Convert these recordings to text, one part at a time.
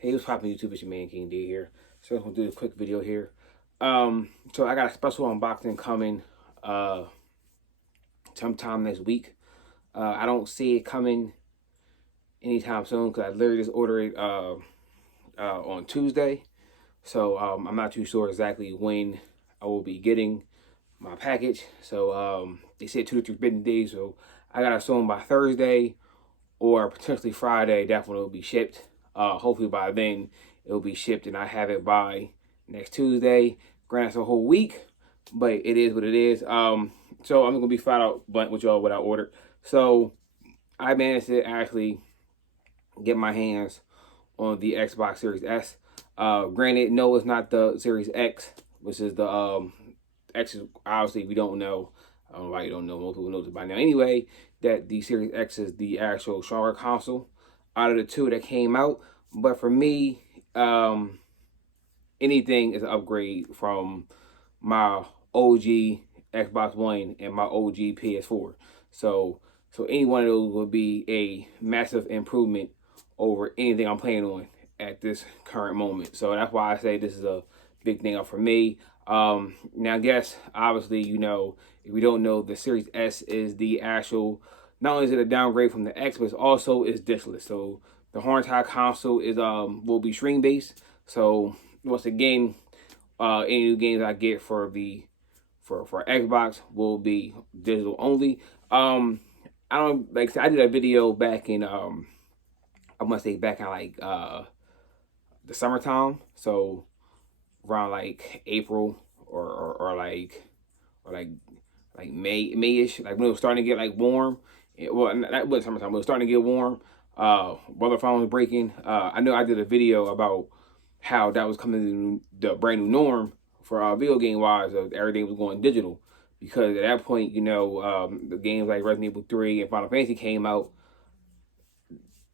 Hey, what's poppin' YouTube? It's your man King D here. So I'm gonna do a quick video here. So I got a special unboxing coming sometime next week. I don't see it coming anytime soon because I literally just ordered it on Tuesday. So I'm not too sure exactly when I will be getting my package. So they said 2 to 3 business days. So I gotta assume by Thursday or potentially Friday, definitely will be shipped. Hopefully by then it will be shipped and I have it by next Tuesday. Granted, it's a whole week, but it is what it is. So I'm gonna be flat out blunt with y'all what I ordered. So I managed to actually get my hands on the Xbox Series S. Granted, no, it's not the Series X, which is the X. Obviously, we don't know. I don't know why you don't know. Most people know this by now. Anyway, that the Series X is the actual stronger console out of the two that came out. But for me, anything is an upgrade from my OG Xbox One and my OG PS4. So any one of those would be a massive improvement over anything I'm playing on at this current moment. So that's why I say this is a big thing up for me. Now, I guess obviously, if we don't know, the Series S is the actual. Not only is it a downgrade from the X, but it's also is discless. So the whole entire console is will be stream based. So once again, any new games I get for Xbox will be digital only. I don't like. I did a video back in I must say back in like the summertime. So around like April or like Mayish, like when it was starting to get like warm. Well, that wasn't summertime. But it was starting to get warm. Weather phone was breaking. I know I did a video about how that was coming to the brand new norm for video game wise. Of everything was going digital because at that point, the games like Resident Evil 3 and Final Fantasy came out.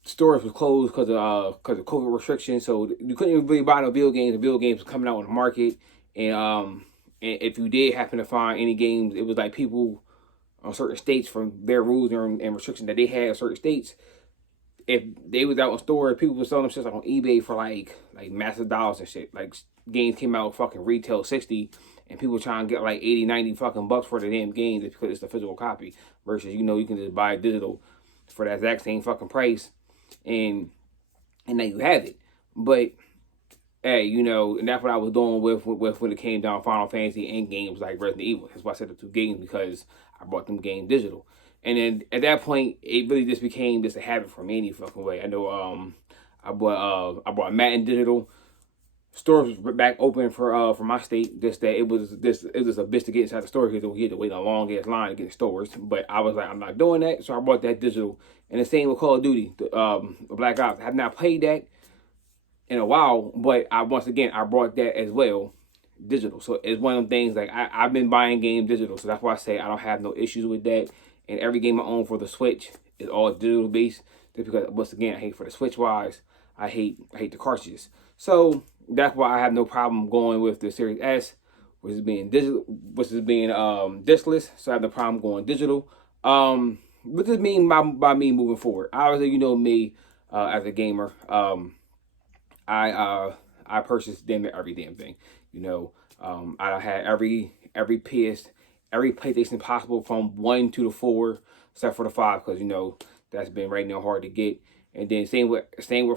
Stores was closed because of COVID restrictions, so you couldn't even really buy no video games. The video games was coming out on the market, and if you did happen to find any games, it was like people on certain states from their rules and restrictions that they had in certain states. If they was out in stores, people were selling them shit like on eBay for like massive dollars and shit. Like games came out fucking retail 60, and people trying to get like 80, 90 fucking bucks for the damn games because it's the physical copy. Versus you can just buy it digital for that exact same fucking price and now you have it. But hey, and that's what I was doing with when it came down Final Fantasy and games like Resident Evil. That's why I said the two games because I bought them games digital. And then at that point, it really just became just a habit for me any fucking way. I know I bought Madden digital. Stores was back open for my state. Just that it was a bitch to get inside the store because we had to wait a long ass line to get in stores. But I was like, I'm not doing that, so I bought that digital. And the same with Call of Duty, the Black Ops. I have not played that in a while, but I brought that as well digital. So it's one of them things like I've been buying games digital, so that's why I say I don't have no issues with that. And every game I own for the Switch is all digital based. Just because once again I hate for the Switch wise, I hate the cartridges. So that's why I have no problem going with the Series S, which is being digital, which is being discless. So I have no problem going digital. What does it mean by me moving forward? Obviously, you know me as a gamer. I purchased damn every damn thing. I had every PlayStation possible from 1 to the 4, except for the 5, because that's been right now hard to get. And then same with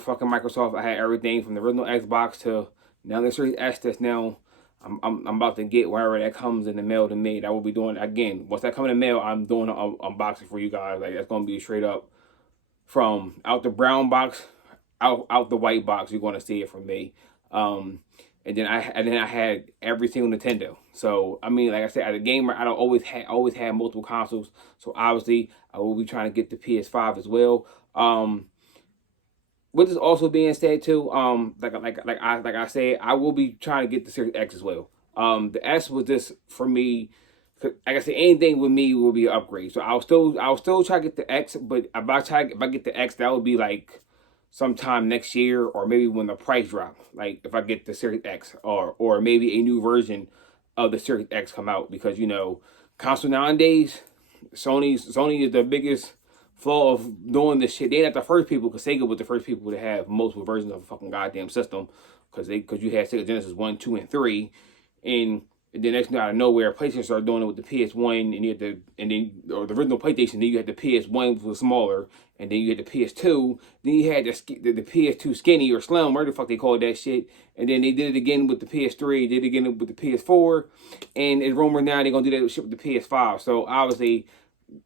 fucking Microsoft. I had everything from the original Xbox to now the Series S. That's now I'm about to get wherever that comes in the mail to me. That will be doing again. Once that comes in the mail, I'm doing an unboxing for you guys. Like that's gonna be straight up from out the brown box, out the white box. You're gonna see it from me. And then I had every single Nintendo. So I mean, like I said, as a gamer, I don't always had multiple consoles. So obviously, I will be trying to get the PS5 as well. With this also being said too, like I said, I will be trying to get the Series X as well. The S was just for me. Like I said, anything with me will be an upgrade. So I'll still try to get the X, but if I get the X, that would be like sometime next year or maybe when the price drop. Like if I get the Series X or maybe a new version of the Series X come out because console nowadays, Sony is the biggest flaw of doing this shit. They not the first people, because Sega was the first people to have multiple versions of a fucking goddamn system, because you had Sega Genesis 1, 2, and 3, and then next thing out of nowhere, PlayStation started doing it with the PS1, and you had or the original PlayStation. Then you had the PS1, which was smaller, and then you had the PS2. Then you had the PS2 skinny or slim, whatever the fuck they called that shit. And then they did it again with the PS3, did it again with the PS4, and it's rumored now they're gonna do that shit with the PS5. So obviously,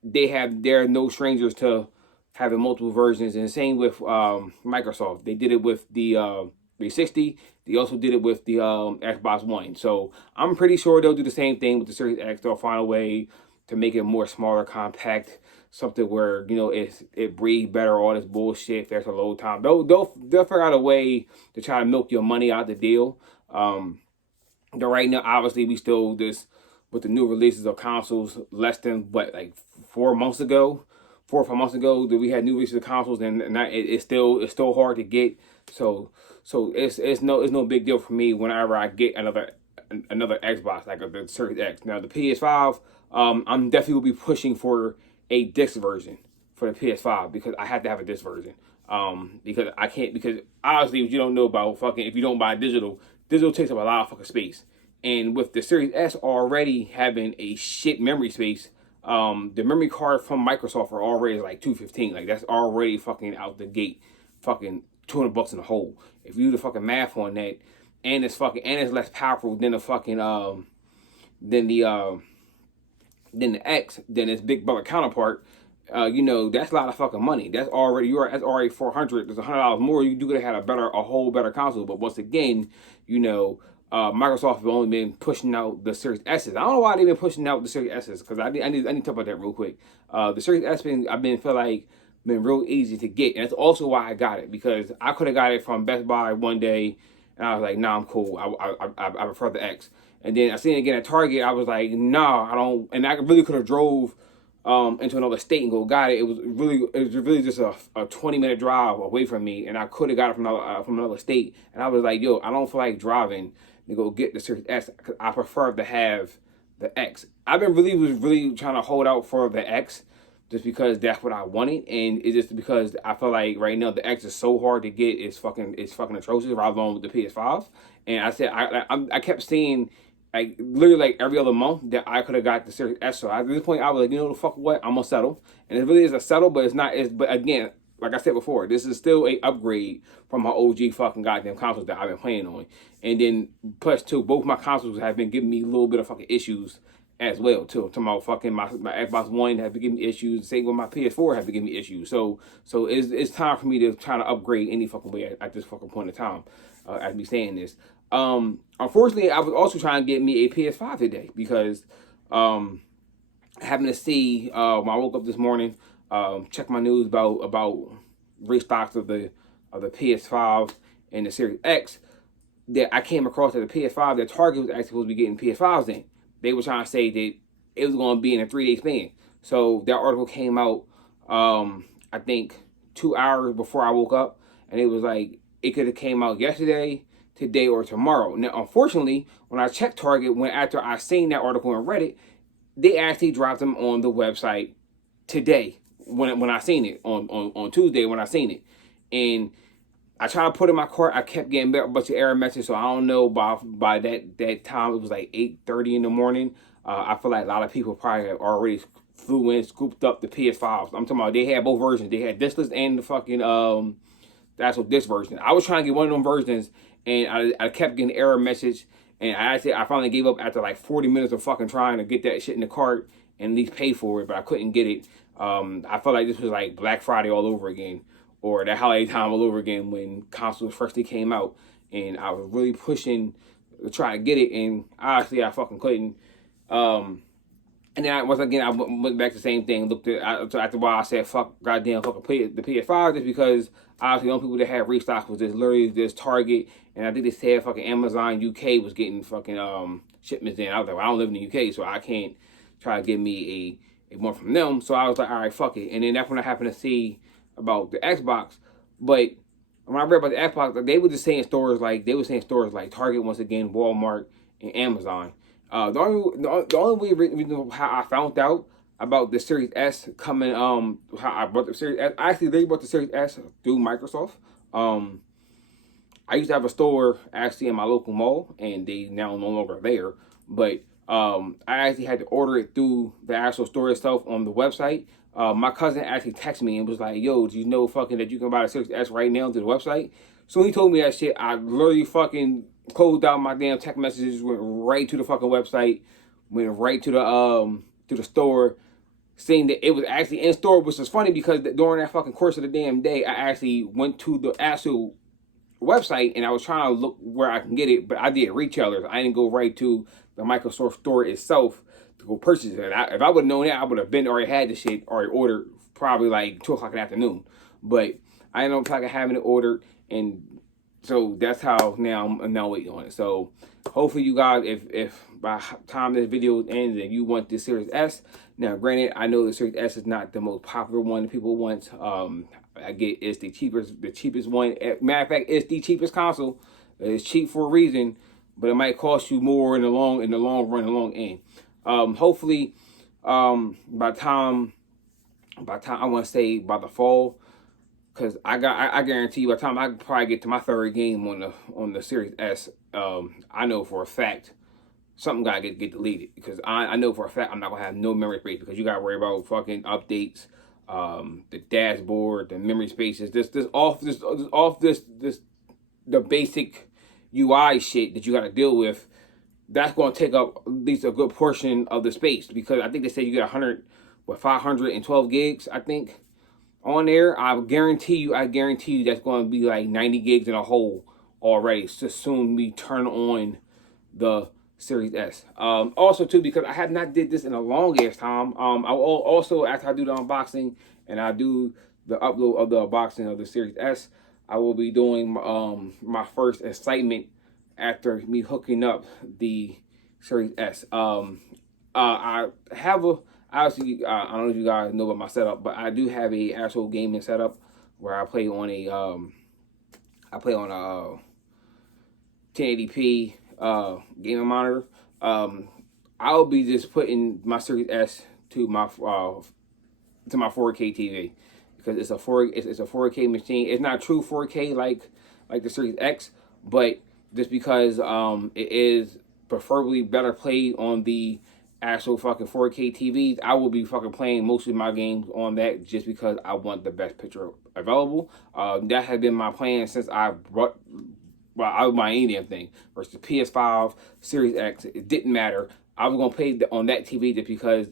they're no strangers to having multiple versions, and the same with Microsoft. They did it with the 360. They also did it with the Xbox One. So I'm pretty sure they'll do the same thing with the Series X. They'll find a way to make it more smaller, compact, something where, you know, it breathes better, all this bullshit, faster load time. They'll figure out a way to try to milk your money out the deal. Though right now, obviously, we still this with the new releases of consoles less than like 4 months ago. 4 or 5 months ago that we had new releases of consoles, and it's still hard to get. So it's no big deal for me whenever I get another Xbox, like the Series X. Now the PS5, I'm definitely will be pushing for a disc version for the PS5, because I have to have a disc version. Because I can't, because obviously if you don't know about if you don't buy digital takes up a lot of fucking space. And with the Series S already having a shit memory space, the memory card from Microsoft are already like $215. Like that's already fucking out the gate, fucking $200 in the hole. If you do the fucking math on that, and it's less powerful than the fucking than the X, than its big brother counterpart. You know, that's a lot of fucking money. That's already $400. There's $100 more. You do have a whole better console. But once again, you know, Microsoft has only been pushing out the Series S's. I don't know why they've been pushing out the Series S's, because I need to talk about that real quick. The Series S been real easy to get, and that's also why I got it, because I could have got it from Best Buy one day, and I was like, nah, I'm cool. I prefer the X. And then I seen it again at Target. I was like, nah, I don't. And I really could have drove into another state and go got it. It was really just a 20-minute drive away from me, and I could have got it from another state. And I was like, yo, I don't feel like driving to go get the Series S, because I prefer to have the X. I've been really trying to hold out for the X, just because that's what I wanted, and it's just because I feel like right now the X is so hard to get. It's fucking atrocious, rather than with the PS5. And I said I kept seeing like literally like every other month that I could have got the Series S. So at this point, I was like, you know the fuck what, I'm gonna settle. And it really is a settle, but it's not. But again, like I said before, this is still a upgrade from my OG fucking goddamn consoles that I've been playing on. And then plus two, both my consoles have been giving me a little bit of fucking issues as well too. To my Xbox One have been giving me issues. Same with my PS4 have been giving me issues. So it's time for me to try to upgrade any fucking way at this fucking point in time. As me saying this, unfortunately, I was also trying to get me a PS5 today, because having to see when I woke up this morning, check my news about restocks of the PS5 and the Series X, that I came across that the PS5 that Target was actually supposed to be getting PS5s in. They were trying to say that it was going to be in a 3-day span. So that article came out, I think 2 hours before I woke up, and it was like it could have came out yesterday, today, or tomorrow. Now, unfortunately, when I checked Target, after I seen that article and read it, they actually dropped them on the website today. When I seen it on Tuesday, when I seen it, and I tried to put in my cart, I kept getting a bunch of error messages. So I don't know, by that time it was like 8:30 in the morning. I feel like a lot of people probably have already flew in, scooped up the PS5s. I'm talking about they had both versions. They had discless and the fucking that's what this version. I was trying to get one of them versions, and I kept getting error message, and I finally gave up after like 40 minutes of fucking trying to get that shit in the cart and at least pay for it, but I couldn't get it. I felt like this was like Black Friday all over again, or that holiday time all over again, when consoles firstly came out, and I was really pushing to try to get it, and honestly I fucking couldn't. And then once again I went back to the same thing. Looked at so after a while I said fuck goddamn fucking the PS5, just because obviously the only people that had restock was this Target, and I think they said fucking Amazon UK was getting fucking shipments in. I was like, well, I don't live in the UK, so I can't try to get me a one from them. So I was like, all right, fuck it. And then that's when I happened to see about the Xbox. But when I read about the Xbox, they were just saying stores like Target once again, Walmart, and Amazon. The only reason how I found out about the Series S coming. How I bought the Series S. Actually, they bought the Series S through Microsoft. I used to have a store actually in my local mall, and they now no longer there. But I actually had to order it through the actual store itself on the website. My cousin actually texted me and was like, "Yo, do you know fucking that you can buy the Series S right now through the website?" So he told me that shit. I literally fucking closed down my damn text messages, went right to the fucking website, went right to the store, seeing that it was actually in store, which was funny because during that fucking course of the damn day, I actually went to the actual website and I was trying to look where I can get it, but I did retailers. I didn't go right to the Microsoft store itself to go purchase it. If I would have known that, I would have been already had the shit already ordered probably like 2 o'clock in the afternoon. But I ended up like having it ordered, and so that's how now I'm now waiting on it. So hopefully you guys, if by the time this video ends and you want this Series S, now granted I know the Series S is not the most popular one that people want. I get it's the cheapest one. Matter of fact, it's the cheapest console. It's cheap for a reason, but it might cost you more in the long run, the long end. Hopefully, by the time I want to say by the fall, because I guarantee you by the time I probably get to my third game on the Series S, I know for a fact something gotta get deleted, because I know for a fact I'm not gonna have no memory space, because you gotta worry about fucking updates, the dashboard, the memory spaces, the basic UI shit that you gotta deal with. That's gonna take up at least a good portion of the space, because I think they say you get 512 gigs, I think, on there. I guarantee you that's going to be like 90 gigs in a hole already, so soon we turn on the Series S. Also too, because I have not did this in a long ass time, I will also, after I do the unboxing and I do the upload of the unboxing of the Series S, I will be doing my first excitement after me hooking up the Series S. I have a, obviously, I don't know if you guys know about my setup, but I do have a actual gaming setup where I play on a 1080p gaming monitor. I'll be just putting my Series S to my 4K TV, because it's a 4K machine. It's not true 4K like the Series X, but just because it is preferably better played on the actual fucking 4K TVs, I will be fucking playing most of my games on that, just because I want the best picture available. That has been my plan since I brought, well, I would buy any damn thing. Versus PS5, Series X, it didn't matter. I was gonna play on that TV just because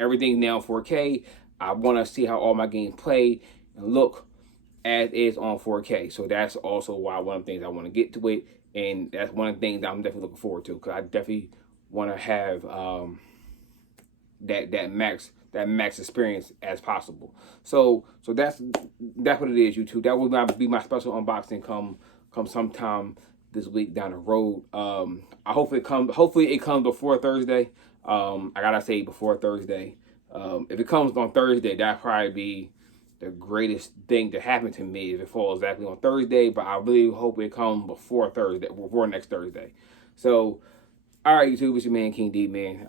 everything's now 4K. I want to see how all my games play and look as is on 4K. So that's also why one of the things I want to get to it, and that's one of the things that I'm definitely looking forward to, because I definitely want to have that max experience as possible. So that's what it is, YouTube. That will not be my special unboxing come sometime this week down the road. Hopefully it comes before Thursday. I gotta say before Thursday. If it comes on Thursday, that'd probably be the greatest thing to happen to me if it falls exactly on Thursday. But I really hope it comes before next Thursday. So, all right, YouTube, it's your man King D, man.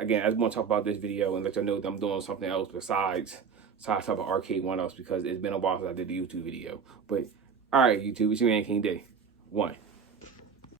Again, I just want to talk about this video and let you know that I'm doing something else besides talk about Arcade One Ups, because it's been a while since I did the YouTube video. But all right, YouTube, it's your man King D. 1.